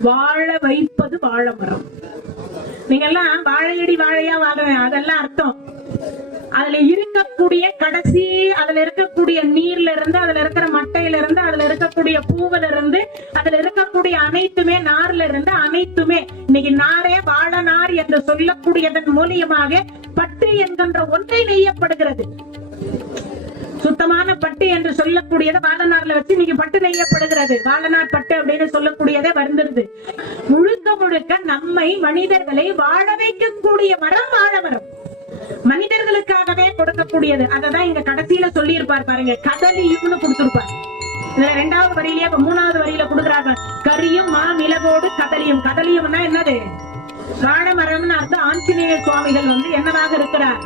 வாழ வைப்பது வாழ மரம். நீங்க எல்லாம் வாழையடி வாழையா வாழ அதெல்லாம் அர்த்தம். அதுல இருக்கக்கூடிய கடைசி அதுல இருக்கக்கூடிய நீர்ல இருந்து அதுல இருக்கிற மட்டையில இருந்து அதுல இருக்கக்கூடிய பூவில இருந்து அதுல இருக்கக்கூடிய அனைத்துமே நார்ல இருந்து அனைத்துமே இன்னைக்கு நாரே வாழ நார் என்று சொல்லக்கூடியதன் மூலியமாக பட்டு என்கின்ற ஒன்றை நெய்யப்படுகிறது. பட்டு என்று சொல்லக்கூடியதை வாழநார்ல வச்சு நீங்க பட்டு நெய்யப்படுகிறது. வாழநார் பட்டு அப்படின்னு சொல்லக்கூடியதை வந்துருது முழுக்க முழுக்க நம்மை மனிதர்களை வாழ வைக்கக்கூடிய மரம் வாழ மரம் மனிதர்களுக்காகவே கொடுக்கக்கூடியது. அததான் இங்க கடைசியில சொல்லி இருப்பார் பாருங்க. கதலியும்னு கொடுத்திருப்பார். இதுல ரெண்டாவது வரியிலேயே இப்ப மூணாவது வரியில கொடுக்குறாங்க. கரியும் மா மிளகோடு கதலியும். கதலியும்னா என்னது? வாழை மரம்னு அர்த்தம் ஆஞ்சநேய சுவாமிகள் வந்து என்னவாக இருக்கிறார்?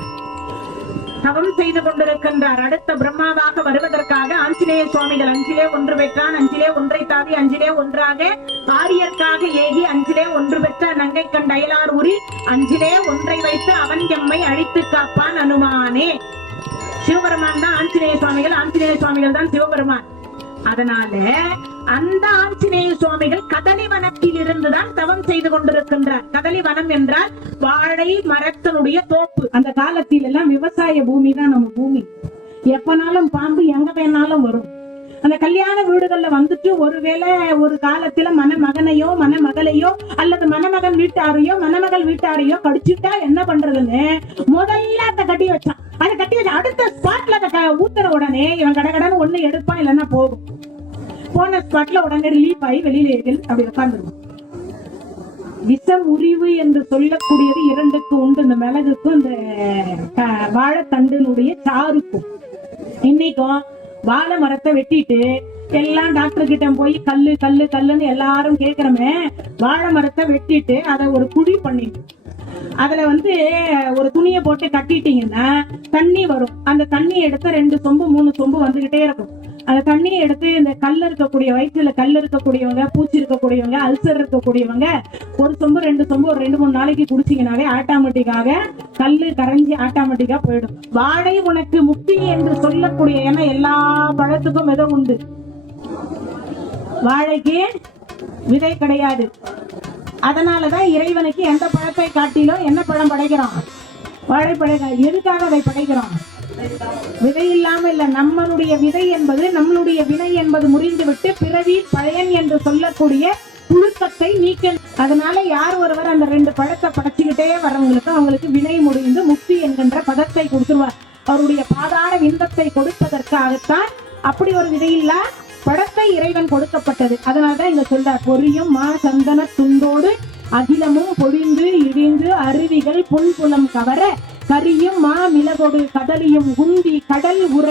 தவம் செய்து கொண்டிருக்கின்றார். அடுத்த பிரம்மாவாக வருவதற்காக ஆஞ்சநேய சுவாமிகள் அஞ்சிலே ஒன்று பெற்றான் அஞ்சிலே ஒன்றை தாவி அஞ்சிலே ஒன்றாக ஆரியர்க்காக ஏகி அஞ்சிலே ஒன்று பெற்ற நங்கை கண்ட அயலார் உரி அஞ்சிலே ஒன்றை வைத்து அவன் எம்மை அழித்து காப்பான் அனுமானே. சிவபெருமான் தான் ஆஞ்சநேய சுவாமிகள் ஆஞ்சநேய சுவாமிகள் தான் சிவபெருமான். அதனால அந்த ஆஞ்சநேய சுவாமிகள் கதலி வனத்தில் இருந்துதான் தவம் செய்து கொண்டிருக்கின்றார். கதலி வனம் என்றால் வாழை மரத்தனுடைய தோப்பு. அந்த காலத்தில் எல்லாம் விவசாய பூமி தான் நம்ம பூமி. எப்பனாலும் பாம்பு எங்க வேணாலும் வரும். அந்த கல்யாண வீடுகள்ல வந்துட்டு ஒருவேளை ஒரு காலத்துல மணமகனையோ மணமகளையோ அல்லது மணமகன் வீட்டாரையோ மணமகள் வீட்டாரையோ கடிச்சுட்டா என்ன பண்றதுன்னு முதல்ல அதை கட்டி வச்சான். அதை கட்டி வச்சு அடுத்த ஊத்துற உடனே இவன் கடகடன்னு ஒண்ணு எடுப்பான் இல்லைன்னா போகும். போன ஸ்பாட்ல உடனே ரிலீஃப் ஆகி வெளியில அப்படி உட்காந்துருவான் விச உரிவு என்று சொல்லக்கூடியது இரண்டுக்கு உண்டு. இந்த மிளகுக்கும் இந்த வாழைத்தண்டினுடைய சாருக்கும் இன்னைக்கும் வாழை மரத்தை வெட்டிட்டு எல்லாம் டாக்டர் கிட்ட போய் கல்லு கல்லு கல்லுன்னு எல்லாரும் கேக்குறமே வாழை மரத்தை வெட்டிட்டு அதை ஒரு குழி பண்ணிட்டு அதுல வந்து ஒரு துணியை போட்டு கட்டிட்டீங்கன்னா தண்ணி வரும். அந்த தண்ணி எடுத்து ரெண்டு சொம்பு மூணு சொம்பு வந்துகிட்டே இருக்கும். அந்த தண்ணியை எடுத்து இந்த கல் இருக்கக்கூடிய வயிற்றுல கல் இருக்கக்கூடியவங்க பூச்சி இருக்கக்கூடியவங்க அல்சர் இருக்கக்கூடியவங்க ஒரு சொம்பு ரெண்டு சொம்பு ஒரு ரெண்டு மூணு நாளைக்கு குடிச்சீங்கனாவே ஆட்டோமேட்டிக்காக கல்லு கரைஞ்சி ஆட்டோமேட்டிக்கா போயிடும். வாழை உனக்கு முக்தி என்று சொல்லக்கூடிய ஏன்னா எல்லா பழத்துக்கும் எதோ உண்டு. வாழைக்கு விதை கிடையாது. அதனாலதான் இறைவனுக்கு எந்த பழம் காட்டிலும் என்ன பழம் படைக்கிறோம்? வாழைப்பழம் எதுக்காக அதை படைக்கிறோம்? விதை இல்லாம இல்ல நம்மளுடைய விதை என்பது நம்மளுடைய வினை என்பது முறிந்துவிட்டு பிறவி பழையன் என்று சொல்லக்கூடிய புழுக்கத்தை நீக்க அதனால யார் ஒருவர் அந்த ரெண்டு பழத்தை படைச்சுக்கிட்டே வரவங்களுக்கு அவங்களுக்கு வினை முடிந்து முக்தி என்கின்ற பதத்தை கொடுத்துருவார். அவருடைய பாதார விந்தத்தை கொடுப்பதற்காகத்தான் அப்படி ஒரு விதையில்லா படத்தை இறைவன் கொடுக்கப்பட்டது. அதனாலதான் இங்க சொல்றார் பொரியும் மா சந்தன துண்டோடு அகிலமும் பொழிந்து இடிந்து அருவிகள் புன்புலம் கவர கரியும் மா மிளகொடு கதலியும் குந்தி கடல் உற